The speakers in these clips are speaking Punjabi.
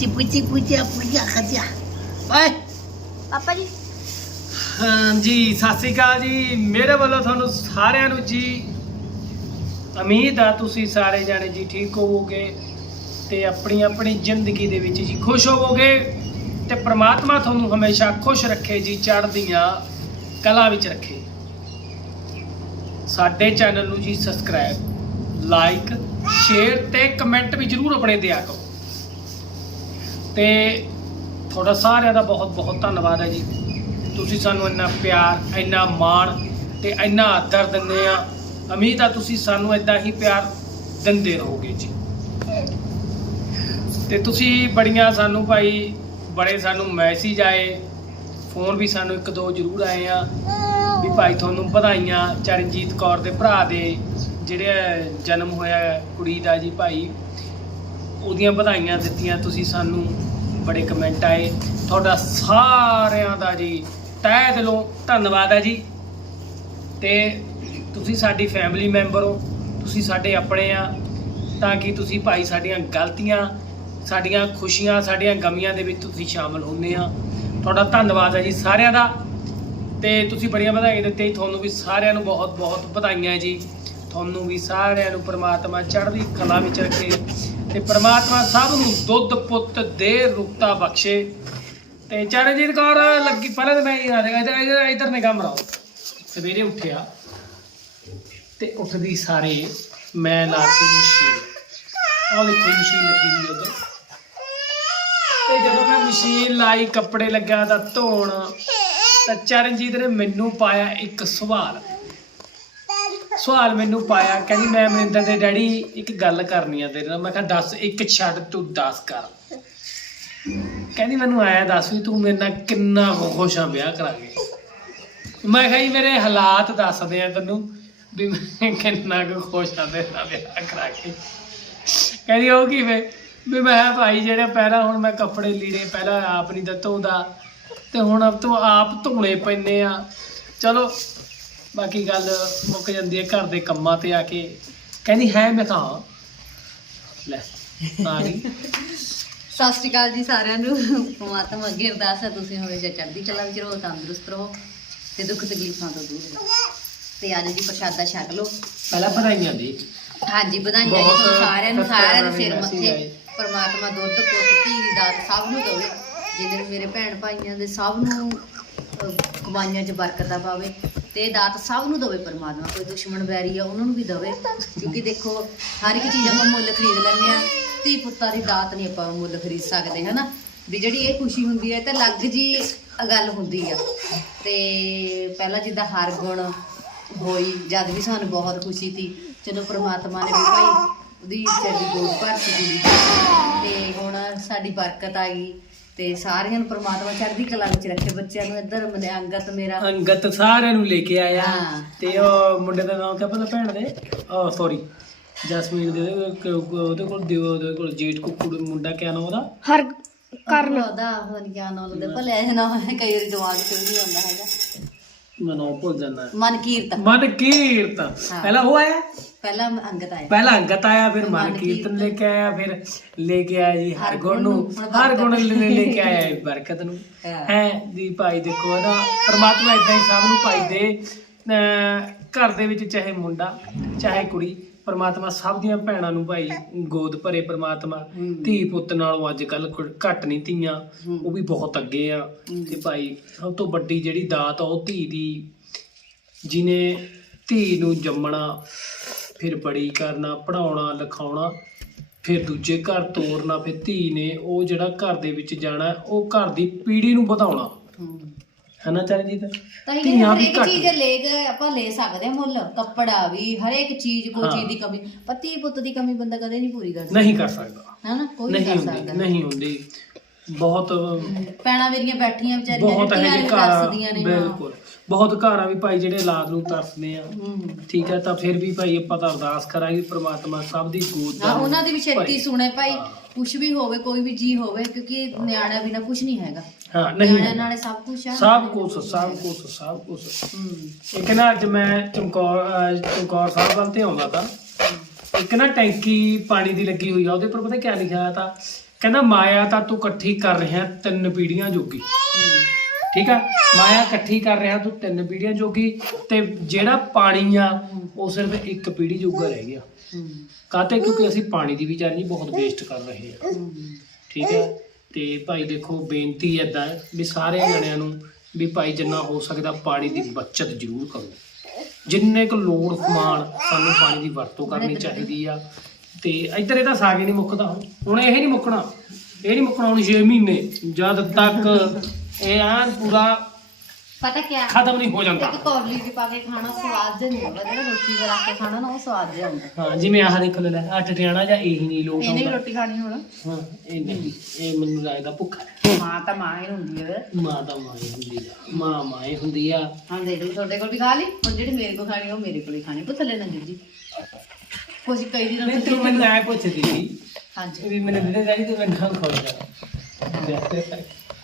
ਪੁੱਚੀ ਪੁੱਚੀ ਪੁੱਚੀ ਪੁੱਚੀ ਖਜਾ ਓਏ ਪਾਪਾ ਜੀ ਹਾਂਜੀ ਸਤਿ ਸ੍ਰੀ ਅਕਾਲ ਜੀ ਮੇਰੇ ਵੱਲੋਂ ਤੁਹਾਨੂੰ ਸਾਰਿਆਂ ਨੂੰ ਜੀ ਉਮੀਦ ਆ ਤੁਸੀਂ ਸਾਰੇ ਜਾਣੇ ਜੀ ਠੀਕ ਹੋਵੋਗੇ ਤੇ ਆਪਣੀ ਆਪਣੀ ਜ਼ਿੰਦਗੀ ਦੇ ਵਿੱਚ ਜੀ ਖੁਸ਼ ਹੋਵੋਗੇ ਤੇ ਪ੍ਰਮਾਤਮਾ ਤੁਹਾਨੂੰ ਹਮੇਸ਼ਾ ਖੁਸ਼ ਰੱਖੇ ਜੀ ਚੜ੍ਹਦੀਆਂ ਕਲਾ ਵਿੱਚ ਰੱਖੇ ਸਾਡੇ ਚੈਨਲ ਨੂੰ ਜੀ ਸਬਸਕ੍ਰਾਈਬ ਲਾਈਕ ਸ਼ੇਅਰ ਤੇ ਕਮੈਂਟ ਵੀ ਜਰੂਰ ਆਪਣੇ ਦਿਆ ਕਰੋ ਤੇ ਤੁਹਾਡਾ ਸਾਰਿਆਂ ਦਾ ਬਹੁਤ ਬਹੁਤ ਧੰਨਵਾਦ ਹੈ ਜੀ। ਤੁਸੀਂ ਸਾਨੂੰ ਇੰਨਾ ਪਿਆਰ, ਇੰਨਾ ਮਾਣ ਤੇ ਇੰਨਾ ਆਦਰ ਦਿੰਦੇ ਆ। ਉਮੀਦ ਆ ਤੁਸੀਂ ਸਾਨੂੰ ਇਦਾਂ ਹੀ ਪਿਆਰ ਦਿੰਦੇ ਰਹੋਗੇ ਜੀ। ਤੇ ਤੁਸੀਂ ਬੜੀਆਂ ਸਾਨੂੰ ਭਾਈ, ਬੜੇ ਸਾਨੂੰ ਮੈਸੇਜ ਆਏ। ਫੋਨ ਵੀ ਸਾਨੂੰ ਇੱਕ ਦੋ ਜ਼ਰੂਰ ਆਏ ਆ। ਵੀ ਭਾਈ ਤੁਹਾਨੂੰ ਵਧਾਈਆਂ ਚਰਨਜੀਤ ਕੌਰ ਦੇ ਭਰਾ ਦੇ, ਜਿਹੜੇ ਜਨਮ ਹੋਇਆ ਕੁੜੀ ਦਾ ਜੀ ਭਾਈ। ਉਹਦੀਆਂ ਵਧਾਈਆਂ ਦਿੱਤੀਆਂ ਤੁਸੀਂ ਸਾਨੂੰ। ਬੜੇ ਕਮੈਂਟ ਆਏ। ਤੁਹਾਡਾ ਸਾਰਿਆਂ ਦਾ ਜੀ ਤਹਿ ਦਿਲੋਂ ਧੰਨਵਾਦ ਹੈ ਜੀ। ਤੇ ਤੁਸੀਂ ਸਾਡੀ ਫੈਮਿਲੀ ਮੈਂਬਰ ਹੋ, ਤੁਸੀਂ ਸਾਡੇ ਆਪਣੇ ਆ, ਤਾਂ ਕਿ ਤੁਸੀਂ ਭਾਈ ਸਾਡੀਆਂ ਗਲਤੀਆਂ, ਸਾਡੀਆਂ ਖੁਸ਼ੀਆਂ, ਸਾਡੀਆਂ ਗਮੀਆਂ ਦੇ ਵਿੱਚ ਤੁਸੀਂ ਸ਼ਾਮਲ ਹੁੰਦੇ ਆ। ਤੁਹਾਡਾ ਧੰਨਵਾਦ ਹੈ ਜੀ ਸਾਰਿਆਂ ਦਾ। ਤੇ ਤੁਸੀਂ ਬੜੀਆਂ ਵਧਾਈਆਂ ਦਿੱਤੀਆਂ ਜੀ, ਤੁਹਾਨੂੰ ਵੀ ਸਾਰਿਆਂ ਨੂੰ ਬਹੁਤ ਬਹੁਤ ਵਧਾਈਆਂ ਜੀ। ਤੁਹਾਨੂੰ ਵੀ ਸਾਰਿਆਂ ਨੂੰ ਪ੍ਰਮਾਤਮਾ ਚੜ੍ਹਦੀ ਕਲਾ ਵਿੱਚ ਰੱਖੇ। ਤੇ ਪ੍ਰਮਾਤਮਾ ਸਭ ਨੂੰ ਦੁੱਧ, ਪੁੱਤ ਦੇ ਰੁਕਤਾ ਬਖਸ਼ੇ। ਤੇ ਚਰਨਜੀਤ ਕੌਰ ਲੱਗੀ ਪਹਿਲਾਂ ਤਾਂ ਮੈਂ ਹੀ ਆ ਰਿਹਾ ਇਧਰ ਇਧਰ ਨਿਗਾਹ ਮਰਾਓ। ਸਵੇਰੇ ਉੱਠਿਆ ਤੇ ਉੱਠਦੀ ਸਾਰੇ ਮੈਂ ਲਾਤੀ ਮਸ਼ੀਨ। ਆਹ ਦੇਖੋ, ਮਸ਼ੀਨ ਲੱਗੀ ਹੋਈ ਉਧਰ। ਤੇ ਜਦੋਂ ਮੈਂ ਮਸ਼ੀਨ ਲਾਈ, ਕੱਪੜੇ ਲੱਗਿਆ ਤਾਂ ਧੋਣ, ਤਾਂ ਚਰਨਜੀਤ ਨੇ ਮੈਨੂੰ ਪਾਇਆ ਇੱਕ ਸਵਾਲ। ਸਵਾਲ ਮੈਨੂੰ ਪਾਇਆ, ਕਹਿੰਦੀ ਮੈਂ ਮਨਿੰਦਰ ਦੇ ਡੈਡੀ ਇੱਕ ਗੱਲ ਕਰਨੀ ਆ ਤੇਰੇ ਨਾਲ। ਮੈਂ ਕਿਹਾ ਦੱਸ, ਇੱਕ ਛੱਡ ਤੂੰ 10 ਕਰ। ਕਹਿੰਦੀ ਮੈਨੂੰ ਆਇਆ ਦੱਸ ਵੀ ਤੂੰ ਮੇਰੇ ਨਾਲ ਕਿੰਨਾ ਕੁ ਖੁਸ਼ ਆ ਵਿਆਹ ਕਰਾਂਗੇ। ਮੈਂ ਕਿਹਾ ਜੀ, ਮੇਰੇ ਹਾਲਾਤ ਦੱਸਦੇ ਆ ਤੈਨੂੰ ਵੀ ਮੈਂ ਕਿੰਨਾ ਕੁ ਖੁਸ਼ ਆ ਤੇਰੇ ਨਾਲ ਵਿਆਹ ਕਰਾ ਕੇ ਕਹਿੰਦੀ ਉਹ ਕਿਵੇਂ ਵੀ ਮੈਂ ਕਿਹਾ ਭਾਈ ਜਿਹੜੇ ਪਹਿਲਾਂ ਹੁਣ ਮੈਂ ਕੱਪੜੇ ਲੀੜੇ ਪਹਿਲਾਂ ਆਪ ਨਹੀਂ ਤਾਂ ਧੋਂਦਾ ਤੇ ਹੁਣ ਅਬ ਤੋਂ ਆਪ ਧੋਣੇ ਪੈਂਦੇ ਆ। ਚਲੋ ਬਾਕੀ ਗੱਲ ਮੁੱਕ ਜਾਂਦੀ ਹੈ ਘਰ ਦੇ ਕੰਮਾਂ ਤੇ ਆ ਕੇ। ਕਹਿੰਦੀ ਹੈ ਮੈਂ ਕਹਾ ਲੈ ਆ ਗਈ। ਸਤਿ ਸ਼੍ਰੀ ਅਕਾਲ ਜੀ ਸਾਰਿਆਂ ਨੂੰ। ਪਰਮਾਤਮਾ ਅੱਗੇ ਅਰਦਾਸ ਹੈ ਤੁਸੀਂ ਹਮੇਸ਼ਾ ਚੜ੍ਹਦੀ ਕਲਾ ਵਿੱਚ ਰਹੋ ਤੰਦਰੁਸਤ ਰਹੋ ਤੇ ਦੁੱਖ ਤਕਲੀਫਾਂ ਤੋਂ ਦੂਰ ਰਹੋ। ਤੇ ਅੱਜ ਜੀ ਪ੍ਰਸ਼ਾਦਾ ਛਕ ਲਓ। ਪਹਿਲਾਂ ਵਧਾਈਆਂ ਦੇ। ਹਾਂਜੀ ਵਧਾਈਆਂ ਜੀ ਤੁਹਾਨੂੰ ਸਾਰਿਆਂ ਨੂੰ ਸਾਰਿਆਂ ਦੇ ਸਿਰ ਮੱਥੇ। ਪਰਮਾਤਮਾ ਦੁੱਧ ਪੁੱਤ ਧੀ ਦੀ ਦਾਤ ਸਭ ਨੂੰ ਦੇਵੇ। ਜਿਹਦੇ ਮੇਰੇ ਭੈਣ ਭਾਈਆਂ ਦੇ ਸਭ ਨੂੰ ਕਮਾਈਆਂ 'ਚ ਬਰਕਤਾਂ ਪਾਵੇ। ਤੇ ਦਾਤ ਸਭ ਨੂੰ ਦੇਵੇ ਪਰਮਾਤਮਾ, ਕੋਈ ਦੁਸ਼ਮਣ ਵੈਰੀ ਆ, ਉਹਨਾਂ ਨੂੰ ਵੀ ਦੇਵੇ। ਕਿਉਂਕਿ ਦੇਖੋ, ਹਰ ਇੱਕ ਚੀਜ਼ ਆਪਾਂ ਮੁੱਲ ਖਰੀਦ ਲੈਂਦੇ ਆ ਧੀ ਪੁੱਤਾਂ ਦੀ ਦਾਤ ਨਹੀਂ ਆਪਾਂ ਮੁੱਲ ਖਰੀਦ ਸਕਦੇ, ਹਨਾ? ਵੀ ਜਿਹੜੀ ਇਹ ਖੁਸ਼ੀ ਹੁੰਦੀ ਹੈ ਤੇ ਲੱਗ ਜੀ ਗੱਲ ਹੁੰਦੀ ਆ। ਤੇ ਪਹਿਲਾਂ ਜਿੱਦਾਂ ਹਰ ਗੁਣ ਹੋਈ, ਜਦ ਵੀ ਸਾਨੂੰ ਬਹੁਤ ਖੁਸ਼ੀ ਸੀ ਚਲੋ ਪ੍ਰਮਾਤਮਾ ਨੇ ਵੀ ਭਾਈ, ਉਹਦੀ ਚੜ੍ਹਦੀ ਗੋਦ ਭਰਤੀ ਕੁੜੀ ਤੇ ਹੁਣ ਸਾਡੀ ਬਰਕਤ ਆ ਗਈ। ਤੇ ਸਾਰਿਆਂ ਨੂੰ ਪ੍ਰਮਾਤਮਾ ਚੜ੍ਹਦੀ ਕਲਾ ਵਿੱਚ ਰੱਖੇ ਬੱਚਿਆਂ ਨੂੰ ਇੱਧਰ ਮਨੇ ਅੰਗਤ ਮੇਰਾ। ਅੰਗਤ ਸਾਰਿਆਂ ਨੂੰ ਲੈ ਕੇ ਆਇਆ। ਹਾਂ। ਤੇ ਉਹ ਮੁੰਡੇ ਦਾ ਨਾਮ ਕਿਆ ਪਤਾ ਭੈਣ ਦੇ? ਉਹ ਸੌਰੀ ਜਸਮੀਨ ਦੇ ਉਹਦੇ ਕੋਲ- ਉਹਦੇ ਕੋਲ ਦਿਓ ਉਹਦੇ ਕੋਲ ਜੇਠ ਕੁੱਕੂ ਮੁੰਡਾ ਕਿਆ ਨਾਮ ਉਹਦਾ? ਹਰ ਕਰਨ। ਉਹਦਾ ਨੀ ਕਿਆ ਨਾਮ ਉਹਦਾ ਭਲੇ ਇਹ ਨਾਮ ਹੈ ਕਈ ਵਾਰੀ ਦਿਮਾਗ 'ਚ ਵੀ ਨਹੀਂ ਆਉਂਦਾ ਹੈਗਾ। ਮੈਂ ਨਾਮ ਭੁੱਲ ਜਾਂਦਾ। ਮਨਕੀਰਤ। ਮਨ ਕੀਰਤ। ਪਹਿਲਾਂ ਉਹ ਆਇਆ? ਪਹਿਲਾਂ ਅੰਗਤ ਆਇਆ ਪਹਿਲਾਂ ਅੰਗਤ ਆਇਆ ਫਿਰ ਮਨ ਕੀਰਤਨ। ਲੈ ਕੇ ਆਇਆ ਫਿਰ ਲੈ ਕੇ ਆਇਆ ਜੀ ਹਰ ਗੁਣ ਨੂੰ ਹਰ ਗੁਣ। ਲੈ ਲੈ ਕੇ ਆਇਆ ਜੀ ਬਰਕਤ ਨੂੰ ਹਾਂ। ਜੀ ਭਾਈ ਦੇਖੋ ਨਾ ਪਰਮਾਤਮਾ ਇਦਾਂ ਹੀ ਸਭ ਨੂੰ ਭਾਈ ਦੇ ਘਰ ਦੇ ਵਿੱਚ ਚਾਹੇ ਮੁੰਡਾ ਚਾਹੇ ਕੁੜੀ ਪਰਮਾਤਮਾ ਸਭ ਦੀਆਂ ਭੈਣਾਂ ਨੂੰ ਭਾਈ ਗੋਦ ਭਰੇ ਪਰਮਾਤਮਾ। ਧੀ ਪੁੱਤ ਨਾਲੋਂ ਅੱਜ ਕੱਲ ਘੱਟ ਨਹੀਂ ਧੀਆਂ। ਉਹ ਵੀ ਬਹੁਤ ਅੱਗੇ ਆ। ਤੇ ਭਾਈ ਸਭ ਤੋਂ ਵੱਡੀ ਜਿਹੜੀ ਦਾਤ ਆ ਉਹ ਧੀ ਦੀ ਜਿਨੇ ਧੀ ਨੂੰ ਜੰਮਣਾ ਫਿਰ ਬੜੀ ਕਰਨਾ ਪੜਾਉਣਾ ਲਿਖਾਉਣਾ ਫਿਰ ਦੂਜੇ ਘਰ ਤੋਰਨਾ ਫਿਰ ਧੀ ਨੇ ਉਹ ਜਿਹੜਾ ਘਰ ਦੇ ਵਿੱਚ ਜਾਣਾ ਉਹ ਘਰ ਦੀ ਪੀੜ੍ਹੀ ਨੂੰ ਵਧਾਉਣਾ। ਹੂੰ ਹੈ ਨਾ ਚਰਨਜੀਤ? ਤਾਂ ਇਹ ਧੀਆਂ ਵੀ ਹਰੇਕ ਘੱਟ ਚੀਜ਼ ਲੈ ਕੇ ਆਪਾਂ ਲੈ ਸਕਦੇ ਹਾਂ ਮੁੱਲ ਕੱਪੜਾ ਵੀ ਹਰੇਕ ਚੀਜ਼ ਕੋਈ ਹਾਂ। ਚੀਜ਼ ਦੀ ਕਮੀ ਪਤੀ ਪੁੱਤ ਦੀ ਕਮੀ ਬੰਦਾ ਕਦੇ ਨਹੀਂ ਪੂਰੀ ਕਰ ਸਕਦਾ। ਨਹੀਂ ਕਰ ਸਕਦਾ। ਹਨਾ ਕੋਈ ਨਹੀਂ ਨਹੀਂ ਕਰ ਹੁੰਦੀ ਸਕਦਾ। ਨਹੀਂ ਹੁੰਦੀ। ਬਹੁਤ ਪੈਣਾ ਮੇਰੀਆਂ ਬੈਠੀਆਂ ਵਿਚਾਰੀਆਂ ਬਹੁਤ ਹੈ ਧੀਆਂ ਜੀ ਨੂੰ ਘਰ ਤਰਸਦੀਆਂ ਨੇ ਹਾਂ। ਬਿਲਕੁਲ। ਬਹੁਤ ਘਰ ਆ ਵੀ ਭਾਈ ਜਿਹੜੇ ਔਲਾਦ ਨੂੰ ਤਰਸਦੇ ਆ। ਹੂੰ। ਠੀਕ ਹੈ ਤਾਂ ਫਿਰ ਵੀ ਭਾਈ ਆਪਾਂ ਤਾਂ ਅਰਦਾਸ ਕਰਾਂਗੇ ਪ੍ਰਮਾਤਮਾ ਸਭ ਦੀ ਗੋਦ ਹਾਂ ਉਹਨਾਂ ਦੀ ਵੀ ਛੇਤੀ। ਸੁਣੇ ਭਾਈ ਹਾਂ। ਕੁਝ ਵੀ ਹੋਵੇ ਕੋਈ ਵੀ ਜੀ ਹੋਵੇ ਕਿਉਂਕਿ ਨਿਆਣਿਆਂ ਬਿਨਾ ਕੁਝ ਨਹੀਂ ਹੈਗਾ। ਹਾਂ ਨਹੀਂ ਨਿਆਣਿਆਂ ਨਾਲੇ ਸਭ ਕੁਝ ਆ। ਸਭ ਕੁਝ ਸਭ ਕੁਝ ਸਭ ਕੁਝ ਹੂੰ। ਇੱਕ ਨਾ ਅੱਜ ਮੈਂ ਚਮਕੌਰ ਅਹ ਚਮਕੌਰ ਸਾਹਿਬ ਵੱਲ ਤੇ ਆਉਂਦਾ ਤਾਂ ਇੱਕ ਨਾ ਟੈਂਕੀ ਪਾਣੀ ਦੀ ਲੱਗੀ ਹੋਈ ਆ ਉਹਦੇ ਉੱਪਰ ਪਤਾ ਕੀ ਲਿਖਿਆ ਤਾਂ ਕਹਿੰਦਾ ਮਾਇਆ ਤਾਂ ਤੂੰ ਇਕੱਠੀ ਕਰ ਰਿਹਾ ਤਿੰਨ ਪੀੜੀਆਂ ਜੋਗੀ। ਹੂੰ। ਠੀਕ ਆ? ਮਾਇਆ ਇਕੱਠੀ ਕਰ ਰਿਹਾ ਤੂੰ ਤਿੰਨ ਪੀੜੀਆਂ ਜੋਗੀ ਤੇ ਜਿਹੜਾ ਪਾਣੀ ਆ, ਉਹ ਸਿਰਫ ਇੱਕ ਪੀੜੀ ਜੋਗਾ ਰਹਿ ਗਿਆ। ਹੂੰ ਕਾਤੇ ਕਿਉਂਕਿ ਅਸੀਂ ਪਾਣੀ ਦੀ ਵੀ ਜਾਨੀ ਬਹੁਤ ਵੇਸਟ ਕਰ ਰਹੇ ਹਾਂ ਠੀਕ ਹੈ ਤੇ ਭਾਈ ਦੇਖੋ, ਬੇਨਤੀ ਏਦਾਂ ਵੀ ਸਾਰੇ ਜਣਿਆਂ ਨੂੰ ਵੀ ਭਾਈ ਜਿੰਨਾ ਹੋ ਸਕਦਾ ਪਾਣੀ ਦੀ ਬਚਤ ਜ਼ਰੂਰ ਕਰੋ। ਜਿੰਨੇ ਕੁ ਲੋੜ ਸਮਾਨ ਸਾਨੂੰ ਪਾਣੀ ਦੀ ਵਰਤੋਂ ਕਰਨੀ ਚਾਹੀਦੀ ਆ। ਤੇ ਇੱਧਰ ਇਹਦਾ ਸਾਗ ਹੀ ਨਹੀਂ ਮੁੱਕਦਾ। ਹੁਣ ਹੁਣ ਇਹ ਨਹੀਂ ਮੁੱਕਣਾ। ਇਹ ਨਹੀਂ ਮੁੱਕਣਾ, ਹੁਣ 6 ਮਹੀਨੇ ਜਦ ਤੱਕ ਇਹ ਐਨ ਪੂਰਾ ਪਤਾ ਕਿਆ? ਖਤਮ ਨਹੀਂ ਹੋ ਜਾਂਦਾ। ਇੱਕ ਕੌਲੀ ਚ ਪਾ ਕੇ ਖਾਣਾ ਸਵਾਦ ਜਿਹਾ ਨਹੀਂ ਆਉਂਦਾ ਜਿਹੜਾ ਰੋਟੀ ਦੇ ਰੱਖ ਕੇ ਖਾਣਾ ਨਾ ਉਹ ਸਵਾਦ ਜਿਹਾ ਆਉਂਦਾ ਹਾਂ ਜਿਵੇਂ ਆਹ ਦੇਖ ਲੈ ਆ ਟਟਿਆਣਾ ਜਾਂ ਇਹੀ ਨਹੀਂ ਲੋਟ ਇਹਨੇ ਵੀ ਆਉਂਦਾ। ਰੋਟੀ ਖਾਣੀ ਹੁਣ। ਹਾਂ ਇਹ ਨਹੀਂ ਇਹ ਮੈਨੂੰ ਲੱਗਦਾ ਭੁੱਖਾ ਹੈ। ਮਾਂ ਤਾਂ ਮਾਂ ਹੀ ਹੁੰਦੀ ਹੈ ਮਾਂ ਤਾਂ ਮਾਂ ਹੀ ਹੁੰਦੀ ਆ। ਮਾਂ ਮਾਂ ਹੀ ਹੁੰਦੀ ਆ। ਹਾਂ ਦੇਖ ਲਓ ਤੁਹਾਡੇ ਕੋਲ ਵੀ ਖਾ ਲਈ? ਹੁਣ ਜਿਹੜੀ ਮੇਰੇ ਕੋਲ ਖਾਣੀ ਉਹ ਮੇਰੇ ਕੋਲ ਹੀ ਖਾਣੀ ਪੁੱਤ ਲੈਣਾ ਜੀ। ਕੁਝ ਕਈ ਦਿਨਾਂ ਨਹੀਂ ਤੂੰ ਮੈਨੂੰ ਐ ਪੁੱਛਦੀ ਸੀ। ਹਾਂਜੀ। ਵੀ ਮੈਨੂੰ ਦਿਨੇ ਜਾਈ ਤੂੰ ਮੈਨੂੰ ਖਾਣ ਖੋਲ ਜਾ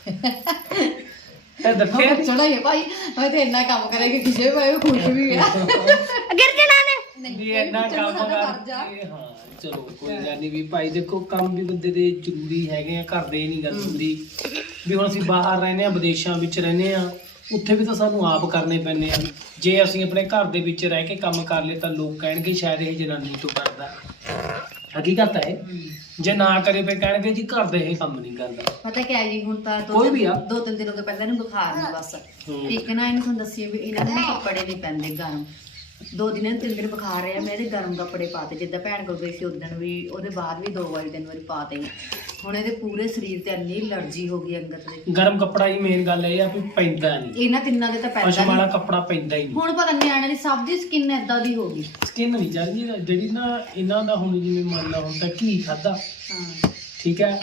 ਇਹ ਦੱਸਿਆ ਨੀ? ਚੜਾ ਹੀ ਭਾਈ ਮੈਂ ਤੇ ਇੰਨਾ ਕੰਮ ਕਰੇਗੀ ਕਿਸੇ ਭਾਈ ਉਹ ਖੁਸ਼ ਵੀ ਆ ਗਿਰ ਜਣਾ ਨੇ ਵੀ ਇੰਨਾ ਕੰਮ ਕਰਕੇ ਹਾਂ ਚਲੋ ਕੋਈ ਗੱਲ ਨਹੀਂ ਵੀ ਭਾਈ ਦੇਖੋ ਕੰਮ ਵੀ ਬੰਦੇ ਦੇ ਜ਼ਰੂਰੀ ਹੈਗੇ ਆ ਘਰ ਦੇ ਨਹੀਂ ਗੱਲ ਹੁੰਦੀ ਵੀ ਹੁਣ ਅਸੀਂ ਬਾਹਰ ਰਹਿੰਦੇ ਆ ਵਿਦੇਸ਼ਾਂ ਵਿੱਚ ਰਹਿੰਦੇ ਆ ਉੱਥੇ ਵੀ ਤਾਂ ਸਾਨੂੰ ਆਪ ਕਰਨੇ ਪੈਂਦੇ ਆ। ਜੇ ਅਸੀਂ ਆਪਣੇ ਘਰ ਦੇ ਵਿੱਚ ਰਹਿ ਕੇ ਕੰਮ ਕਰ ਲਏ ਤਾਂ ਲੋਕ ਕਹਿਣਗੇ ਸ਼ਾਇਦ ਇਹ ਜਨਾਨੀ ਤੋਂ ਕਰਦਾ ਹਕੀਕਤ ਹੈ ਜੇ ਨਾ ਕਰੇ ਫੇ ਕਹਿਣਗੇ ਜੀ ਘਰ ਦੇ ਇਹ ਕੰਮ ਨਹੀਂ ਕਰਦਾ। ਪਤਾ ਕੀ ਹੈ ਜੀ ਹੁਣ ਤਾਂ ਦੋ ਕੋਈ ਵੀ ਆ। ਦੋ ਤਿੰਨ ਦਿਨ ਹੋ ਗਏ ਪਹਿਲਾਂ ਇਹਨੂੰ ਬੁਖਾਰ ਨੂੰ ਬਸ। ਹੂੰ। ਨਾ ਇਹਨੂੰ ਤੁਹਾਨੂੰ ਦੱਸੀ ਵੀ ਇਹਨਾਂ ਦੇ ਨਾ ਕੱਪੜੇ ਨਹੀਂ ਪੈਂਦੇ ਗਰਮ। ਦੋ ਦਿਨ ਇਹਨੂੰ ਤਿੰਨ ਦਿਨ ਬੁਖਾਰ ਰਿਹਾ ਮੈਂ ਇਹਦੇ ਗਰਮ ਕੱਪੜੇ ਪਾਤੇ ਜਿੱਦਾਂ ਭੈਣ ਕੋਲ ਗਈ ਸੀ ਉਦੋਂ ਵੀ ਉਹਦੇ ਬਾਅਦ ਵੀ ਦੋ ਵਾਰੀ ਤਿੰਨ ਵਾਰੀ ਪਾਤੇ ਹੁਣ ਇਹਦੇ ਪੂਰੇ ਸਰੀਰ ਤੇ ਇੰਨੀ ਅਲਰਜੀ ਹੋ ਗਈ ਅੰਗਤ ਦੇ। ਗਰਮ ਕੱਪੜਾ ਹੀ ਮੇਨ ਗੱਲ ਇਹ ਆ ਵੀ ਪੈਂਦਾ ਨਹੀਂ। ਇਹਨਾਂ ਤਿੰਨਾਂ ਦੇ ਤਾਂ ਪੈਂਦਾ ਪਸ਼ਮ ਵਾਲਾ ਨਹੀਂ ਕੱਪੜਾ ਪੈਂਦਾ ਹੀ ਨਹੀਂ। ਹੁਣ ਪਤਾ ਨਿਆਣਿਆਂ ਦੀ ਸਭ ਦੀ ਸਕਿਨ ਏਦਾਂ ਦੀ ਹੋ ਗਈ। ਸਕਿਨ ਨਹੀਂ ਚਾਹੀਦੀ ਜਿਹੜੀ ਨਾ ਇਹਨਾਂ ਦਾ ਹੁਣ ਜਿਵੇਂ ਮੰਨ ਲਾ ਹੁਣ ਤਾਂ ਘੀ ਖਾਦਾ ਹਾਂ। ਠੀਕ ਹੈ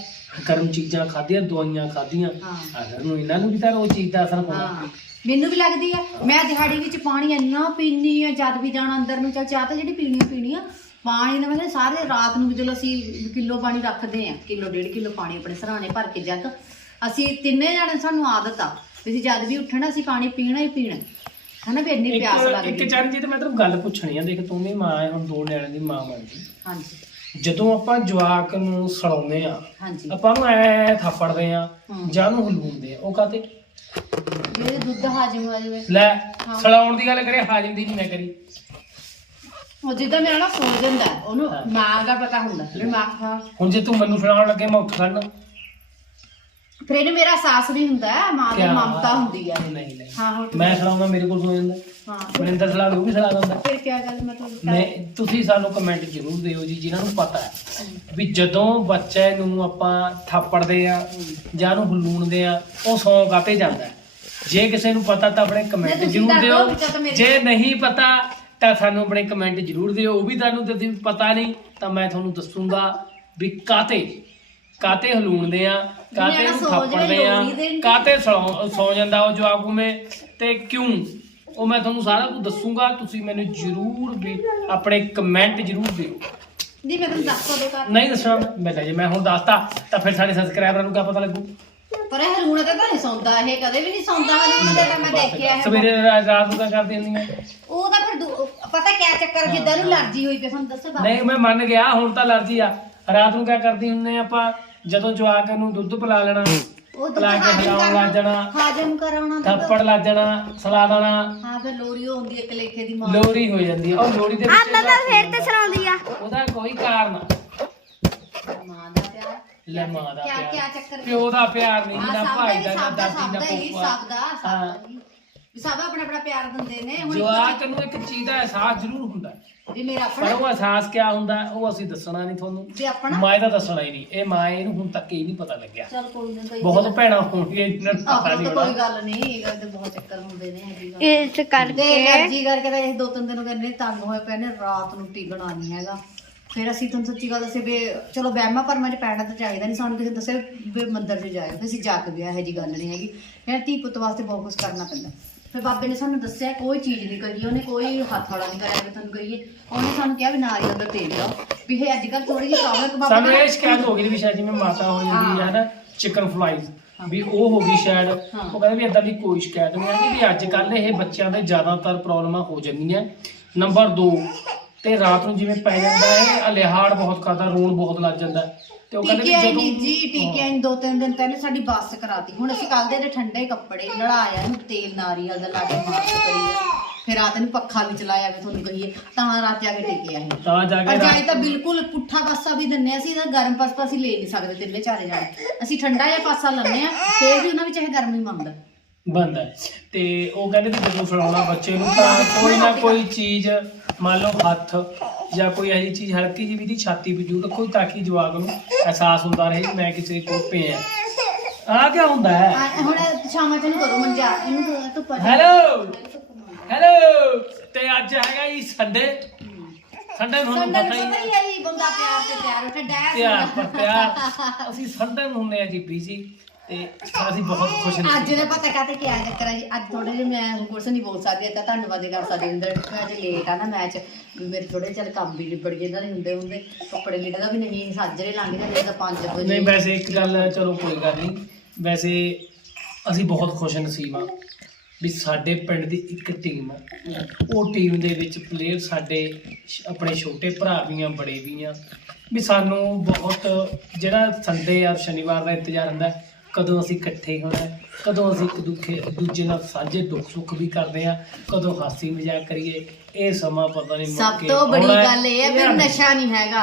ਗਰਮ ਚੀਜ਼ਾਂ ਖਾਧੀਆਂ ਦਵਾਈਆਂ ਖਾਧੀਆਂ। ਹਾਂ। ਅਗਰ ਨੂੰ ਇਹਨਾਂ ਨੂੰ ਵੀ ਤਾਂ ਉਹ ਚੀਜ਼ ਦਾ ਅਸਰ ਹਾਂ। ਮੈਨੂੰ ਵੀ ਲੱਗਦੀ ਆ ਮੈਂ ਦਿਹਾੜੀ ਵਿੱਚ ਪਾਣੀ ਇੰਨਾ ਪੀਨੀ ਆ ਜਦ ਵੀ ਜਾਣਾ ਅੰਦਰ ਨੂੰ ਚੱਲ ਚਾਹ ਤਾਂ ਜਿਹੜੀ ਪੀਣੀ ਪੀਣੀ ਆ। ਪਾਣੀ ਨਾ ਮੈਂ ਸਾਰੇ ਰਾਤ ਨੂੰ ਜਦੋਂ ਅਸੀਂ ਕਿਲੋ ਪਾਣੀ ਰੱਖਦੇ ਆ ਕਿਲੋ ਡੇਢ ਕਿਲੋ ਪਾਣੀ ਆਪਣੇ ਸਰਾਣੇ ਭਰ ਕੇ ਜੱਗ। ਅਸੀਂ ਤਿੰਨੇ ਜਾਣੇ ਸਾਨੂੰ ਆਦਤ ਆ ਵੀ ਅਸੀਂ ਜਦ ਵੀ ਉੱਠਣਾ ਅਸੀਂ ਪਾਣੀ ਪੀਣਾ ਹੀ ਪੀਣਾ। ਹਨਾ ਵੀ ਇੰਨੀ ਪਿਆਸ ਇੱਕ ਲੱਗਦੀ ਇੱਕ ਚਰਨਜੀਤ ਮੈਂ ਤੈਨੂੰ ਗੱਲ ਪੁੱਛਣੀ ਆ ਦੇਖ ਤੂੰ ਵੀ ਮਾਂ ਹੈ ਹੁਣ ਦੋ ਨਿਆਣਿਆਂ ਦੀ ਮਾਂ ਬਣ ਗਈ। ਹਾਂਜੀ। ਜਦੋਂ ਆਪਾਂ ਜਵਾਕ ਨੂੰ ਸੜਾਉਂਦੇ ਆ ਆਪਾਂ ਨੂੰ ਐ ਥਾਪੜਦੇ ਆ। ਜਾਂ ਨੂੰ ਹਲੂੰਦੇ ਆ ਉਹ ਕਾਤੇ ਜਿਹੜੇ ਦੁੱਧ ਹਾਜ਼ਮ ਹੋ। ਜਾਵੇ ਲੈ। ਸੜਾਉਣ ਦੀ ਗੱਲ ਕਰੇ ਹਾਜ਼ਮ ਦੀ ਨਹੀਂ ਮੈਂ ਕਰੀ? ਉਹ ਜਿੱਦਾਂ ਮੇਰਾ ਨਾ ਸੋ ਜਾਂਦਾ ਹੈ, ਉਹਨੂੰ। ਮਾਂ ਦਾ ਪਤਾ ਹੁੰਦਾ ਵੀ ਮਾਂ ਹਾਂ। ਹੁਣ ਜੇ ਤੂੰ ਮੈਨੂੰ ਸੜਾਉਣ ਲੱਗੇ ਮੈਂ ਉੱਠ ਖੜਨਾ। ਫਿਰ ਇਹਨੂੰ ਮੇਰਾ ਸਾਸ ਵੀ ਹੁੰਦਾ ਹੈ, ਮਾਂ ਦੀ ਕਿਆ ਮਮਤਾ ਹੁੰਦੀ ਆ। ਨਹੀਂ ਨਹੀਂ ਹਾਂ ਹੁਣ ਮੈਂ ਸੜਾਉਂਦਾ ਮੇਰੇ ਕੋਲ ਸੋ ਜਾਂਦਾ। ਹਾਂ। ਮਨਿੰਦਰ ਸਲਾਹ ਉਹ ਵੀ ਸਲਾਹ ਦਿੰਦਾ ਫਿਰ ਕੀ ਗੱਲ ਮੈਂ ਤੁਹਾਨੂੰ ਮੈਂ ਤੁਸੀਂ ਸਾਨੂੰ ਕਮੈਂਟ ਜ਼ਰੂਰ ਦਿਓ ਜੀ ਜਿਨ੍ਹਾਂ ਨੂੰ ਪਤਾ ਹੈ ਵੀ ਜਦੋਂ ਬੱਚੇ ਨੂੰ ਆਪਾਂ ਥਾਪੜਦੇ ਆ ਜਾਂ ਉਹਨੂੰ ਹਲੂਣਦੇ ਆ ਉਹ ਸੌਂ ਕਾਤੇ ਜਾਂਦਾ ਹੈ। ਜੇ ਕਿਸੇ ਨੂੰ ਪਤਾ ਤਾਂ ਆਪਣੇ ਕਮੈਂਟ ਤੁਸੀਂ ਜ਼ਰੂਰ ਦੱਸ ਦਿਓ। ਦਿਓ ਵੀ ਜਦੋਂ ਮੇਰੇ- ਜੇ ਨਹੀਂ ਪਤਾ ਤਾਂ ਸਾਨੂੰ ਆਪਣੇ ਕਮੈਂਟ ਜ਼ਰੂਰ ਦਿਓ ਉਹ ਵੀ ਤੁਹਾਨੂੰ ଯଦି ਪਤਾ ਨਹੀਂ ਤਾਂ ਮੈਂ ਤੁਹਾਨੂੰ ਦੱਸੂਗਾ ਵੀ ਕਾਤੇ ਕਾਤੇ ਹਲੂਣਦੇ ਆ ਕਾਤੇ ਨੂੰ ਆ। ਕਾਤੇ ਸੌ ਜਾਂਦਾ ਉਹ ਜਵਾਕ ਮੇ ਤੇ ਕਿਉਂ? ਉਹ ਮੈਂ ਤੁਹਾਨੂੰ ਸਾਰਾ ਕੁਝ ਦੱਸੂਗਾ ਤੁਸੀਂ ਮੈਨੂੰ ਜ਼ਰੂਰ ਵੀ ਆਪਣੇ ਕਮੈਂਟ ਜ਼ਰੂਰ ਦਿਓ। ਦੀ ਮੈਂ ਤੁਹਾਨੂੰ ਦੱਸ ਦੋ ਨਹੀਂ ਦੱਸਣਾ ਮੈਂ ਲੈ ਜੇ ਮੈਂ ਹੁਣ ਦੱਸਤਾ ਤਾਂ ਫਿਰ ਸਾਡੇ ਸਬਸਕ੍ਰਾਈਬਰਾਂ ਨੂੰ ਕੀ ਪਤਾ ਲੱਗੂ? ਪਰ ਇਹ ਹਲੂਣਾ ਤਾਂ ਨਹੀਂ ਸੌਂਦਾ ਇਹ ਕਦੇ ਵੀ ਨਹੀਂ ਸੌਂਦਾ ਹਲੂਣਾ ਤੇ ਤਾਂ ਮੈਂ ਦੇਖਿਆ ਹੈ। ਸਵੇਰੇ ਰਾ- ਰਾਤ ਨੂੰ ਕੀ ਕਰਦੀ ਹੁੰਦੀਆਂ ਉਹ ਤਾਂ ਫਿਰ ਦੂ- ਪਤਾ ਕਿਆ ਚੱਕਰ ਜਿੱਦਾਂ ਨੂੰ ਅਲਰਜੀ ਹੋਈ ਪਈ ਤੁਹਾਨੂੰ ਦੱਸੇ ਬਾਬਾ ਨਹੀਂ ਮੈਂ ਮੰਨ ਗਿਆ ਹੁਣ ਤਾਂ ਅਲਰਜੀ ਆ। ਰਾਤ ਨੂੰ ਕੀ ਕਰਦੀ ਹੁੰਨੇ ਆਪਾਂ? ਜਦੋਂ ਜਵਾਕ ਨੂੰ ਦੁੱਧ ਪਿਲਾ ਲੈਣਾ ਉਹ ਪਿਲਾ ਕੇ ਹਿਲਾਉਣ ਲੱਗ ਜਾਣਾ ਹਾਜ਼ਮ ਕਰਾਉਣਾ ਤਾਂ ਥੱਪੜ ਲੱਗ ਜਾਣਾ ਸਲਾ ਦੇਣਾ ਹਾਂ ਫਿਰ ਲੋਰੀ ਉਹ ਹੁੰਦੀ ਹੈ ਇੱਕ ਲੇਖੇ ਦੀ ਮਾਂ ਲੋਰੀ ਹੋ ਜਾਂਦੀ ਆ। ਉਹ ਲੋਰੀ ਦੇ ਵਿੱਚ ਫੇਰ ਤੇ ਸੁਣਾਉਂਦੀ ਆ। ਉਹਦਾ ਕੋਈ ਕਾਰਨ ਮਾਂ ਦਾ ਪਿਆਰ। ਲੈ ਮਾਂ ਦਾ ਕਿਆ ਪਿਆਰ। ਕਿਆ ਚੱਕਰ ਪਿਓ ਦਾ ਪਿਆਰ ਨਹੀਂ ਨਾ ਭਾਈ ਦਾ ਨਾ ਸਭ ਦਾ ਦਾਦੀ ਸਭ ਦਾ ਦਾ ਹੀ ਪੋਪਾ ਸਭ ਦਾ ਸਭ ਹਾਂ। ਦਾ ਹੀ। ਵੀ ਸਭ ਆਪਣਾ ਆਪਣਾ ਪਿਆਰ ਦਿੰਦੇ ਨੇ। ਹੁਣ ਜਵਾਕ ਨੂੰ ਇੱਕ ਚੀਜ਼ ਦਾ ਅਹਿਸਾਸ ਜ਼ਰੂਰ ਹੁੰਦਾ ਹੈ। ਵੀ ਮੇਰਾ ਪਰ ਆਪਣਾ ਉਹ ਅਹਿਸਾਸ ਕਿਆ ਹੁੰਦਾ ਹੈ, ਉਹ ਅਸੀਂ ਦੱਸਣਾ ਨਹੀਂ ਤੁਹਾਨੂੰ। ਵੀ ਆਪਣਾ ਮਾਏ ਦਾ ਦੱਸਣਾ ਹੀ ਨਹੀਂ। ਇਹ ਮਾਏ ਹੁਣ ਤੱਕ ਇਹ ਨਹੀਂ ਪਤਾ ਲੱਗਿਆ। ਚਲ ਕੋਈ ਨਾ ਕੋਈ ਬਹੁਤ ਭੈਣਾ ਹੋਣਗੀਆਂ ਇਹਨਾਂ ਨੂੰ ਪਤਾ ਆਹੋ ਨਹੀਂ ਤਾਂ ਕੋਈ ਹੋਣਾ। ਗੱਲ ਨਹੀਂ ਤੇ ਬਹੁਤ ਚੱਕਰ ਹੁੰਦੇ ਨੇ ਹੈਗੀ ਗੱਲ। ਇਸ ਕਰਕੇ ਐਲਰਜੀ ਕਰਕੇ ਤਾਂ ਇਹ ਦੋ ਤਿੰਨ ਦਿਨ ਕਹਿੰਦੇ ਤੰਗ ਹੋਏ ਪਏ ਨੇ ਰਾਤ ਨੂੰ ਟਿਕਣਾ ਨਹੀਂ ਹੈਗਾ। ਫਿਰ ਅਸੀਂ ਤੁਹਾਨੂੰ ਸੱਚੀ ਗੱਲ ਦੱਸੇ ਵੀ ਚਲੋ ਵਹਿਮਾਂ ਭਰਮਾਂ ਚ ਪੈਣਾ ਤਾਂ ਚਾਹੀਦਾ ਨਹੀਂ ਸਾਨੂੰ ਕਿਸੇ ਨੇ ਦੱਸਿਆ ਵੀ ਮੰਦਿਰ 'ਚ ਜਾਇਓ ਫਿਰ ਅਸੀਂ ਜਾ ਕੇ ਗਿਆ ਇਹ ਜੀ ਗੱਲ ਨਹੀਂ ਹੈਗੀ। ਯਾਰ ਧੀ ਪੁੱਤ ਵਾਸਤੇ ਬਹੁਤ ਕੁਝ ਕਰਨਾ ਪੈਂਦਾ। ਫਿਰ ਬਾਬੇ ਨੇ ਸਾਨੂੰ ਦੱਸਿਆ ਕੋਈ ਚੀਜ਼ ਨਹੀਂ ਕਰੀ ਉਹਨੇ ਕੋਈ ਹੱਥ ਵਾਲਾ ਨਹੀਂ ਕਰਿਆ ਕਿ ਤੁਹਾਨੂੰ ਕਹੀਏ ਉਹਨੇ ਸਾਨੂੰ ਕਿਹਾ ਵੀ ਨਾਰੀਅਲ ਦਾ ਤੇਲ ਲਾਓ। ਵੀ ਇਹ ਅੱਜ ਕੱਲ੍ਹ ਥੋੜੀ ਜਿਹੀ ਪ੍ਰੋਬਲਮ ਬਾਬਾ ਸਾਨੂੰ ਇਹ ਸ਼ਿਕਾਇਤ ਹੋ ਗਈ ਵੀ ਸ਼ਾਇਦ ਜਿਵੇਂ ਮਾਤਾ ਹੋ ਜਾਂਦੀ ਹੈ। ਨਾ ਚਿਕਨ ਫਲਾਈਜ਼ ਵੀ ਉਹ ਹੋ ਗਈ ਸ਼ਾਇਦ। ਹਾਂ। ਉਹ ਕਹਿੰਦੇ ਵੀ ਇਦਾਂ ਦੀ ਕੋਈ ਸ਼ਿਕਾਇਤ ਨਹੀਂ ਆਈ ਵੀ ਅੱਜ ਕੱਲ ਇਹ ਬੱਚਿਆਂ ਦੇ ਜ਼ਿਆਦਾਤਰ ਪ੍ਰੋਬਲਮਾਂ ਹੋ ਜਾਂਦੀਆਂ। ਨੰਬਰ 2 ਤੇ ਰਾਤ ਨੂੰ ਜਿਵੇਂ ਪੈ ਜਾਂਦਾ ਹੈ ਅਲਿਹਾੜ ਬਹੁਤ ਕਰਦਾ ਰੋਣ ਬਹੁਤ ਲੱਗ ਜਾਂਦਾ ਤੇ ਉਹ ਕਹਿੰਦੇ ਟੀਕੇ ਵੀ ਜੀ ਟੀਕੇ ਆਈ ਦੋ ਤਿੰਨ ਦਿਨ ਪਹਿਲੇ ਸਾਡੀ ਬੱਸ ਕਰਾਤੀ। ਹੁਣ ਅਸੀਂ ਕੱਲ ਦੇ ਦੇ ਠੰਡੇ ਕੱਪੜੇ ਨੜਾਇਆ ਇਹਨੂੰ ਤੇਲ ਨਾਰੀਅਲ ਦਾ ਲਾ ਕੇ ਮਾਲਿਸ਼ ਕਰੀ ਆ। ਫਿਰ ਰਾਤ ਨੂੰ ਪੱਖਾ ਵੀ ਚਲਾਇਆ ਵੀ ਤੁਹਾਨੂੰ ਕਹੀਏ ਤਾਂ ਰਾਤ ਜਾ ਕੇ ਟਿਕੇ ਆਏ ਤਾਂ ਜਾ ਕੇ ਅਜਾਈ ਤਾਂ ਬਿਲਕੁਲ ਪੁੱਠਾ ਪਾਸਾ ਵੀ ਦਿੰਨੇ ਅਸੀਂ ਤਾਂ ਗਰਮ ਪਾਸਾ ਅਸੀਂ ਲੈ ਨਹੀਂ ਸਕਦੇ ਤਿੰਨੇ ਚਾਰੇ ਜਾਣੇ। ਅਸੀਂ ਠੰਡਾ ਜਿਹਾ ਪਾਸਾ ਲੰਨੇ ਆ ਫੇਰ ਵੀ ਉਹਨਾਂ ਵਿੱਚ ਇਹ ਗਰਮੀ ਮੰਗਦਾ ਬੰਦ ਤੇ ਉਹ ਕਹਿੰਦੇ ਜਦੋਂ ਫੜਾਉਣਾ ਬੱਚੇ ਨੂੰ ਤਾਂ ਕੋਈ ਨਾ ਕੋਈ ਚੀਜ਼ ਮੰਨ ਲਓ ਹੱਥ ਜਾਂ ਕੋਈ ਜਿਹੀ ਚੀਜ਼ ਹਲਕੀ ਜਿਹੀ ਵੀ ਦੀ ਛਾਤੀ 'ਤੇ ਜ਼ਰੂਰ ਰੱਖੋ ਤਾਂ ਕਿ ਜਵਾਕ ਨੂੰ ਅਹਿਸਾਸ ਹੁੰਦਾ ਰਹੇ ਕਿ ਮੈਂ ਕਿਸੇ ਕੋਲ ਪਿਆ ਆ ਕੀ ਹੁੰਦਾ ਹੈ? ਆ, ਹੁਣ ਸ਼ਾਮਾਂ ਚ ਨੂੰ ਕਰੋ ਮੰਜਾ ਇਹਨੂੰ ਤਾਂ ਧੁੱਪ ਚ- ਹੈਲੋ ਹੈਲੋ ਤੇ ਅੱਜ ਹੈਗਾ ਜੀ ਸੰਡੇ ਸੰਡੇ ਨੂੰ ਸੰਡੇ ਨੂੰ ਪਤਾ ਹੀ ਪਤਾ ਹੈ ਹੀ ਹੈ ਜੀ ਬੰਦਾ ਪਿਆਰ ਤੇ ਪਿਆਰ ਉੱਠੇ ਡੈਸ ਪਿਆਰ ਪਰ ਪਿਆਰ। ਅਸੀਂ ਸੰਡੇ ਨੂੰ ਹੁੰਦੇ ਆ ਜੀ ਬੀਜੀ ਤੇ ਅਸੀਂ ਬਹੁਤ ਖੁਸ਼ ਅੱਜ ਨੇ ਨੇ ਪਤਾ ਕਾਤੇ ਕੀ ਆ ਹੈ ਜੀ ਅੱਜ ਥੋੜੇ ਜਿਹਾ ਮੈਂ ਕੁਛ ਨਹੀਂ ਬੋਲ ਸਕਦੀ ਤਾਂ ਧੰਨਵਾਦ ਕਰ ਸਕਦੀ ਇੰਦਰ ਮੈਂ ਅੱਜ ਲੇਟ ਆ ਨਾ ਮੈਚ ਵੀ ਮੇਰੇ ਥੋੜੇ ਚੱਲ ਕੰਮ ਵੀ ਨਿਬੜ ਗਏ ਇਹਨਾਂ ਦੇ ਹੁੰਦੇ ਹੁੰਦੇ ਕੱਪੜੇ ਲੀੜੇ ਦਾ ਵੀ ਨਹੀਂ ਸਾਜਰੇ ਲੰਘ ਜਾਂਦੇ ਤਾਂ 5 ਵਜੇ। ਨਹੀਂ ਵੈਸੇ ਇੱਕ ਗੱਲ ਚਲੋ ਕੋਈ ਗੱਲ ਨਹੀਂ। ਵੈਸੇ ਅਸੀਂ ਬਹੁਤ ਖੁਸ਼ ਨਸੀਬ ਆ ਵੀ ਸਾਡੇ ਪਿੰਡ ਦੀ ਇੱਕ ਟੀਮ ਆ। ਉਹ ਟੀਮ ਦੇ ਵਿੱਚ ਪਲੇਅਰ ਸਾਡੇ ਆਪਣੇ ਛੋਟੇ ਭਰਾ ਵੀ ਆ ਬੜੇ ਵੀ ਆ। ਵੀ ਸਾਨੂੰ ਬਹੁਤ ਜਿਹੜਾ ਸੰਡੇ ਆ ਸ਼ਨੀਵਾਰ ਦਾ ਇੰਤਜ਼ਾਰ ਹੁੰਦਾ ਹੈ, ਕਦੋਂ ਅਸੀਂ ਇਕੱਠੇ ਹੋਣਾ ਕਦੋਂ ਅਸੀਂ ਇੱਕ ਦੁੱਖੇ ਦੂਜੇ ਨਾਲ ਸਾਂਝੇ ਦੁੱਖ ਸੁੱਖ ਵੀ ਕਰਦੇ ਆ ਕਦੋਂ ਹਾਸੀ ਮਜ਼ਾਕ ਕਰੀਏ। ਇਹ ਸਮਾਂ ਪਤਾ ਨਹੀਂ ਸਭ ਤੋਂ ਬੜੀ ਹੈ ਗੱਲ ਇਹ ਹੈ ਨਹੀਂ। ਨਸ਼ਾ ਨਹੀਂ ਹੈਗਾ।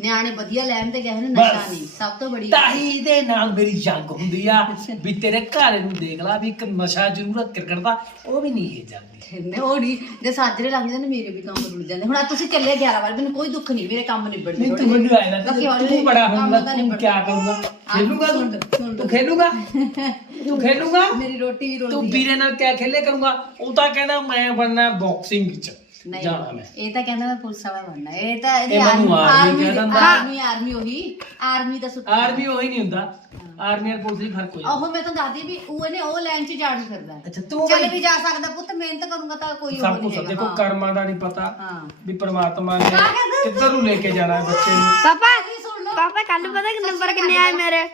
ਨਿਆਣੇ ਵਧੀਆ ਲੈਣ ਤੇ ਗਏ ਨੇ ਨਸ਼ਾ। ਨਹੀਂ। ਸਭ ਤੋਂ ਬੜੀ ਤਾਹੀ ਦੇ ਨਾਲ ਮੇਰੀ ਜੰਗ ਹੁੰਦੀ ਆ ਵੀ ਤੇਰੇ ਘਰ ਨੂੰ ਦੇਖ ਲਾ ਵੀ ਇੱਕ ਨਸ਼ਾ ਜ਼ਰੂਰ ਆ ਕ੍ਰਿਕਟ ਦਾ ਉਹ ਵੀ ਨਹੀਂ ਇਹ ਜਾਂਦੀ ਕਹਿੰਦੇ ਉਹ ਨਹੀਂ ਜੇ ਸਾਜਰੇ ਲੰਘ ਜਾਂਦੇ ਮੇਰੇ ਵੀ ਕੰਮ ਰੁੜ ਜਾਂਦੇ। ਹੁਣ ਅੱਜ ਤੁਸੀਂ ਚੱਲੇ 11 ਵਜੇ ਮੈਨੂੰ ਕੋਈ ਦੁੱਖ ਨਹੀਂ ਮੇਰੇ ਕੰਮ ਨਿਬੜਦੇ ਨਹੀਂ ਤੂੰ ਮੈਨੂੰ ਆਇਆ ਨਾ ਤੂੰ ਬੜਾ ਹੁੰਦਾ ਤਾਂ ਤੂੰ ਕੀ ਕਰੂੰਗਾ? ਖੇਲੂਗਾ ਤੂੰ। ਤੂੰ ਖੇਲੂਗਾ? ਤੂੰ ਖੇਲੂਗਾ? ਮੇਰੀ ਰੋਟੀ ਵੀ ਤੂੰ ਰੋਲਦੀ ਹੈ ਵੀਰੇ ਨਾਲ ਕਿਆ ਖੇਲੇ ਕਰੂੰਗਾ? ਉਹ ਤਾਂ ਕਹਿੰਦਾ ਮੈਂ ਬਣਨਾ ਬਾਕਸਿੰਗ ਵਿੱਚ ਨਹੀਂ ਜਾਣਾ ਮੈਂ। ਇਹ ਤਾਂ ਕਹਿੰਦਾ ਮੈਂ ਪੁਲਿਸ ਵਾਲਾ ਬਣਨਾ। ਇਹ ਤਾਂ ਇਹਦੀ ਇਹ ਮੈਨੂੰ ਆਰਮੀ ਆਰਮੀ ਉਹੀ। ਆਰਮੀ ਦਾ ਸੁਪਨਾ ਆਰਮੀ ਉਹੀ ਨਹੀਂ ਹੁੰਦਾ। ਆਰਮੀ ਔਰ ਪੁਲਿਸ ਦੀ ਫ਼ਰਕ ਹੋ ਜਾਂਦਾ। ਉਹ ਮੈਂ ਤਾਂ ਦੱਸਦੀ ਵੀ ਉਹ ਨੇ ਉਹ ਲਾਈਨ 'ਚ ਜਾਣ ਫਿਰਦਾ। ਹੈ। ਅੱਛਾ ਤੂੰ ਚੱਲ ਵੀ ਜਾ ਸਕਦਾ ਪੁੱਤ ਮਿਹਨਤ ਕਰੂੰਗਾ ਤਾਂ ਕੋਈ ਉਹ ਸਭ ਨਹੀਂ ਕੁਝ ਹੈਗਾ। ਦੇਖੋ। ਕਰਮਾਂ ਦਾ ਨਹੀਂ ਪਤਾ ਹਾਂ। ਵੀ ਪ੍ਰਮਾਤਮਾ ਨੇ ਕਿੱਧਰ ਨੂੰ ਲੈ ਕੇ ਜਾਣਾ ਹੈ ਬੱਚੇ ਨੂੰ। ਪਾਪਾ ਇਹ ਸੁਣ ਲਓ। ਪਾਪਾ ਕੱਲ ਪਤਾ ਕਿ ਨੰਬਰ ਕਿੰਨੇ ਆਏ ਮੇਰੇ?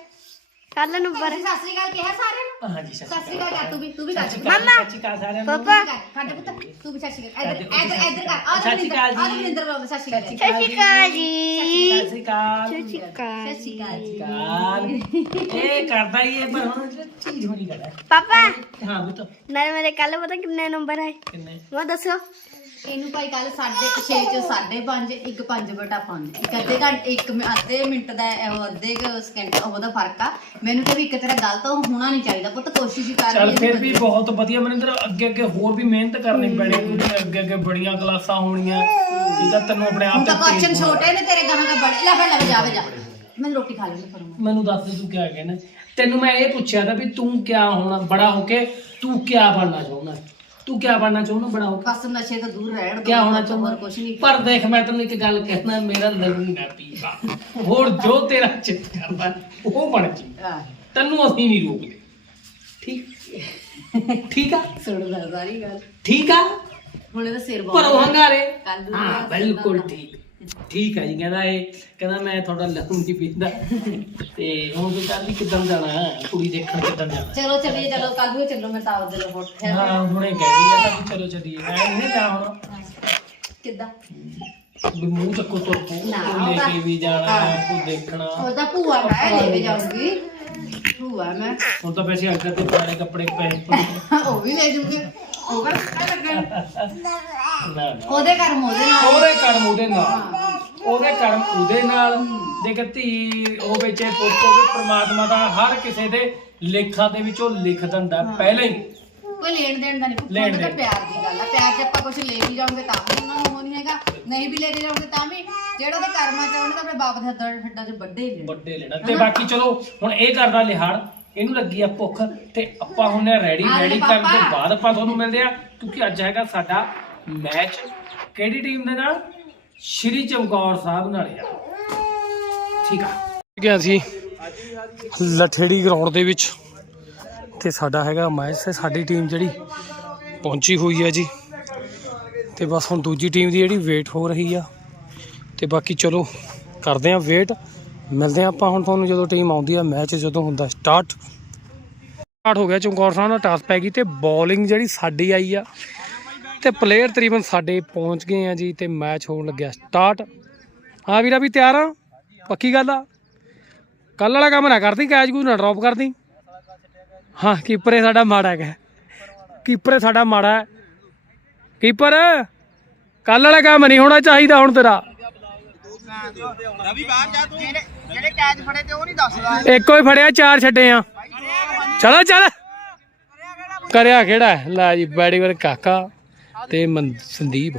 ਕੱਲ ਨੰਬਰ ਸਤਿ ਸ੍ਰੀ ਅਕਾਲ ਕਿਹਾ ਸਾਰਿਆਂ ਨੂੰ ਹਾਂਜੀ ਸਤਿ ਸਤਿ ਸ੍ਰੀ ਅਕਾਲ ਕਰ ਤੂੰ ਵੀ ਤੂੰ ਵੀ ਕਰ ਸ਼੍ਰੀ ਤੂੰ ਅਕਾਲ ਮੰਮਾ। ਸਤਿ ਸ਼੍ਰੀ ਅਕਾਲ ਸਾਰਿਆਂ ਨੂੰ ਪਾਪਾ ਵੀ ਕਰ ਸਾਡੇ ਪੁੱਤ ਤੂੰ ਵੀ ਸਤਿ ਸ੍ਰੀ ਅਕਾਲ ਇੱਧਰ ਕਰਦੇ ਇੱਧਰ ਇੱਧਰ ਕਰ ਆ ਸਤਿ ਸ਼੍ਰੀ ਅਕਾਲ ਜੀ। ਆ ਮਨਿੰਦਰ ਬਾਬੂ ਸਤਿ ਸ੍ਰੀ ਅਕਾਲ ਜੀ ਸਤਿ ਸ਼੍ਰੀ ਅਕਾਲ ਜੀ ਸਤਿ ਸ਼੍ਰੀ ਅਕਾਲ ਸਤਿ ਸ਼੍ਰੀ ਅਕਾਲ ਸਤਿ ਸ਼੍ਰੀ ਅਕਾਲ ਜੀ ਕਾਲ ਇਹ ਕਰਦਾ ਹੀ ਇਹ ਪਰ ਹੁਣ ਚੀਜ਼ ਹੋਣੀ ਕਰਦਾ ਪਾਪਾ ਹਾਂ ਬੁੱਤ ਨਾਲੇ ਮੇਰੇ ਕੱਲ ਪਤਾ ਕਿੰਨੇ ਨੰਬਰ ਆਏ ਕਿੰਨੇ ਉਹ ਦੱਸੋ ਇਹਨੂੰ ਭਾਈ ਕੱਲ 6:30 ਚ 5.5 ਇੱਕ 5 ਬਟਾ 5 ਇੱਕ ਅੱਧੇ ਘੰਟੇ ਇੱਕ ਮਿ- ਅੱਧੇ ਮਿੰਟ ਦਾ ਉਹ ਅੱਧੇ ਕੁ ਸਕਿੰਟ ਉਹਦਾ ਫ਼ਰਕ ਆ। ਮੈਨੂੰ ਤੇ ਵੀ ਇੱਕ ਤੇਰਾ ਗਲਤ ਹੋਣਾ ਨਹੀਂ ਚਾਹੀਦਾ ਪੁੱਤ ਕੋਸ਼ਿਸ਼ ਹੀ ਕਰ ਚੱਲ ਫਿਰ ਵੀ ਬਹੁਤ ਵਧੀਆ ਮਨਿੰਦਰ ਅੱਗੇ ਅੱਗੇ ਹੋਰ ਵੀ ਮਿਹਨਤ ਕਰਨੀ ਪੈਣੀ ਕਿਉਂਕਿ ਅੱਗੇ ਅੱਗੇ ਬੜੀਆਂ ਕਲਾਸਾਂ ਹੋਣੀਆਂ। ਇਹ ਤਾਂ ਤੈਨੂੰ ਆਪਣੇ ਹੁਣ ਆਪ ਤਾਂ ਤੇ ਕੁਐਸਚਨ। ਛੋਟੇ ਨੇ ਤੇਰੇ ਗਾਹਾਂ ਦਾ ਬੜੇ। ਲੈ ਫਿਰ ਲੈ ਜਾ ਜਾ। ਮੈਂ ਰੋਟੀ ਖਾ ਲੈਣੀ ਕਰੂੰਗਾ। ਮੈਨੂੰ ਦੱਸ ਦੇ ਤੂੰ ਕਿਆ ਕਹਿਣਾ। ਤੈਨੂੰ ਮੈਂ ਇਹ ਪੁੱਛਿਆ ਤਾਂ ਵੀ ਤੂੰ ਕਿਆ ਹੋਣਾ ਬੜਾ ਹੋ ਕੇ ਤੂੰ ਕਿਆ ਬਣਨਾ ਚਾਹੁੰਦਾ ਤੂੰ ਕਿਆ ਬਣਨਾ ਚਾਹੁੰਦਾ ਕੇ ਬਸ ਨਸ਼ੇ ਤੋਂ ਦੂਰ ਰਹਿਣ ਕਿਆ ਹੋਣਾ ਹੋਰ ਚਾਹੁੰਦਾ? ਕੁਛ ਨਹੀਂ। ਪਰ ਦੇਖ ਮੈਂ ਤੈਨੂੰ ਇੱਕ ਗੱਲ ਕਹਿਣਾ ਮੇਰਾ ਲਹੂ ਨਾ ਪੀਵਾ ਹੋਰ ਜੋ ਤੇਰਾ ਚਿੱਤ ਕਰਦਾ ਉਹ ਬਣ ਜੀ। ਆਹ, ਤੈਨੂੰ ਅਸੀਂ ਨਹੀਂ ਰੋਕਦੇ। ਠੀਕ? ਠੀਕ ਆ? ਸੁਣਦਾ ਸਾਰੀ ਗੱਲ। ਠੀਕ ਆ? ਹੁਣ ਇਹਦਾ ਸਿਰ ਪਰ ਬਹੁਤ ਉਹ ਹੰਗਾਰੇ। ਕੱਲ੍ਹ ਨੂੰ ਹਾਂ ਬਿਲਕੁਲ ਠੀਕ। ਠੀਕ ਹੈ ਜੀ ਕਹਿੰਦਾ ਇਹ ਕਹਿੰਦਾ ਮੈਂ ਤੁਹਾਡਾ ਲਹੂ ਨਹੀਂ ਪੀਂਦਾ। ਤੇ ਹੁਣ ਤੂੰ ਕੱਲ ਕਿੱਦਾਂ ਜਾਣਾ ਹੈ? ਕੁੜੀ ਦੇਖਣ ਕਿੱਦਾਂ ਜਾਣਾ ਚਲੋ ਚੱਲੀਏ ਚਲੋ ਕੱਲ ਨੂੰ ਚੱਲੋ ਮੈਂ ਤਾਂ ਉਹਦੇ ਲਈ ਫੋਟ ਹਾਂ। ਹੁਣੇ ਕਹਿ ਰਹੀ ਆ ਤਾਂ ਵੀ ਚਲੋ ਚੱਲੀਏ। ਮੈਂ ਨਹੀਂ ਜਾ ਹੁਣ। ਕਿੱਦਾਂ? ਵੀ ਮੂੰਹ ਨਾ, ਤੂੰ ਉਹ ਲੈ ਤਾਂ- ਕੇ ਵੀ ਜਾਣਾ ਤੂੰ ਦੇਖਣਾ। ਉਹਦਾ ਭੂਆ ਮੈਂ ਲੈ ਕੇ ਜਾਊਂਗੀ। ਭੂਆ ਮੈਂ। ਹੁਣ ਤਾਂ ਵੈਸੇ ਅੰਕਲ ਦੇ ਪੁਰਾਣੇ ਕੱਪੜੇ ਪਹਿਨ ਉਹ ਵੀ ਲੈ ਜੂਗੇ ਉਹ ਕਰ ਲੱਗਣ? ਨਾ ਨਾ। ਉਹਦੇ ਘਰ ਮੋਦੇ ਨਾਲ। ਉਹਦੇ ਕਰਮ ਉਹਦੇ ਨਾਲ। ਉਹਦੇ ਕਰਮ ਉਹਦੇ ਨਾਲ। ਦੇਖ ਧੀ ਉਹ ਵਿੱਚ ਇਹ ਪੁੱਤ ਹੋਵੇ ਪ੍ਰਮਾਤਮਾ ਦਾ ਹਰ ਕਿਸੇ ਦੇ ਲੇਖਾਂ ਦੇ ਵਿੱਚ ਉਹ ਲਿਖ ਦਿੰਦਾ ਪਹਿਲਾਂ ਹੀ। ਕੋਈ ਲੈਣ ਦੇਣ ਦਾ ਨਹੀਂ ਲੈਣ ਪੁੱਤ ਤਾਂ ਦੇਣ। ਪਿਆਰ ਦੀ ਗੱਲ ਆ। ਪਿਆਰ ਚ ਆਪਾਂ ਕੁਝ ਲੈ ਵੀ ਜਾਓਗੇ ਤਾਂ ਵੀ ਉਹਨਾਂ ਨੂੰ ਉਹ ਨਹੀਂ ਹੈਗਾ। ਨਹੀਂ ਵੀ ਲੈ ਕੇ ਜਾਓਗੇ ਤਾਂ ਵੀ ਜਿਹੜਾ ਉਹਦੇ ਕਰਮਾਂ ਚ ਉਹਨੇ ਤਾਂ ਆਪਣੇ ਬਾਪ ਦੇ ਹੱਥਾਂ ਹੱਡਾਂ ਚ ਵੱਡੇ ਹੀ ਲੈਣੇ। ਵੱਡੇ ਲੈਣਾ। ਤੇ ਬਾਕੀ ਚਲੋ ਹੁਣ ਇਹ ਕਰਦਾ ਲਿਹਾੜ। ਇਹਨੂੰ ਲੱਗੀ ਆ ਭੁੱਖ ਤੇ ਆਪਾਂ ਹੁੰਨੇ ਰੈਡੀ ਆ ਲੈ ਰੈਡੀ ਕਰਨ ਤੋਂ। ਬਾਅਦ ਆਪਾਂ ਤੁਹਾਨੂੰ ਮਿਲਦੇ ਆ ਕਿਉਂਕਿ ਅੱਜ ਹੈਗਾ ਸਾਡਾ ਮੈਚ ਕਿਹੜੀ ਟੀਮ ਦੇ ਨਾਲ? ਸ਼੍ਰੀ ਚਮਕੌਰ ਸਾਹਿਬ ਨਾਲ ਆ। ਠੀਕ ਆ। ਗਿਆ ਅਸੀਂ ਲਠੇੜੀ ਗਰਾਊਂਡ ਦੇ ਵਿੱਚ ਤੇ ਸਾਡਾ ਹੈਗਾ ਮੈਚ ਤੇ ਸਾਡੀ ਟੀਮ ਜਿਹੜੀ ਪਹੁੰਚੀ ਹੋਈ ਹੈ ਜੀ। ਤੇ ਬਸ ਹੁਣ ਦੂਜੀ ਟੀਮ ਦੀ ਜਿਹੜੀ ਵੇਟ ਹੋ ਰਹੀ ਆ। ਤੇ ਬਾਕੀ ਚਲੋ ਕਰਦੇ ਆ ਵੇਟ ਮਿਲਦੇ ਆ ਆਪਾਂ ਹੁਣ ਤੁਹਾਨੂੰ ਜਦੋਂ ਟੀਮ ਆਉਂਦੀ ਆ ਮੈਚ ਜਦੋਂ ਹੁੰਦਾ ਸਟਾਰਟ ਸਟਾਰਟ ਹੋ ਗਿਆ ਚਮਕੌਰ ਸਾਹਿਬ ਨਾਲ, ਟਾਸ ਪੈ ਗਈ ਤੇ ਬੋਲਿੰਗ ਜਿਹੜੀ ਸਾਡੀ ਆਈ ਆ। ਤੇ ਪਲੇਅਰ ਤਕਰੀਬਨ ਸਾਡੇ ਪਹੁੰਚ ਗਏ ਆ ਜੀ ਤੇ ਮੈਚ ਹੋਣ ਲੱਗਿਆ ਸਟਾਰਟ ਹਾਂ ਵੀਰਾ ਵੀ ਤਿਆਰ ਆ? ਪੱਕੀ ਗੱਲ ਆ? ਕੱਲ ਵਾਲਾ ਕੰਮ ਨਾ ਕਰਦੀ, ਕੈਚ ਕੂ ਨਾ ਡ੍ਰੌਪ ਕਰਦੀ। ਹਾਂ ਕੀਪਰੇ ਸਾਡਾ ਮਾੜਾ ਹੈਗਾ। ਕੀਪਰੇ ਸਾਡਾ ਮਾੜਾ ਹੈ। ਕੀਪਰ ਕੱਲ ਵਾਲਾ ਕੰਮ ਨਹੀਂ ਹੋਣਾ ਚਾਹੀਦਾ ਹੁਣ ਤੇਰਾ। ਜਿਹੜੇ ਕੈਚ ਫੜੇ ਤੇ ਉਹ ਨਹੀਂ ਦੱਸਦਾ। ਇੱਕੋ ਹੀ ਫੜਿਆ, ਚਾਰ ਛੱਡੇ ਆ। ਚਲੋ, ਚੱਲ। ਕਰਿਆ ਕਿਹੜਾ? ਲੈ ਜੀ ਬੈੜੀ ਵਾਲੇ ਕਾਕਾ ਤੇ ਮਨ- ਸੰਦੀਪ।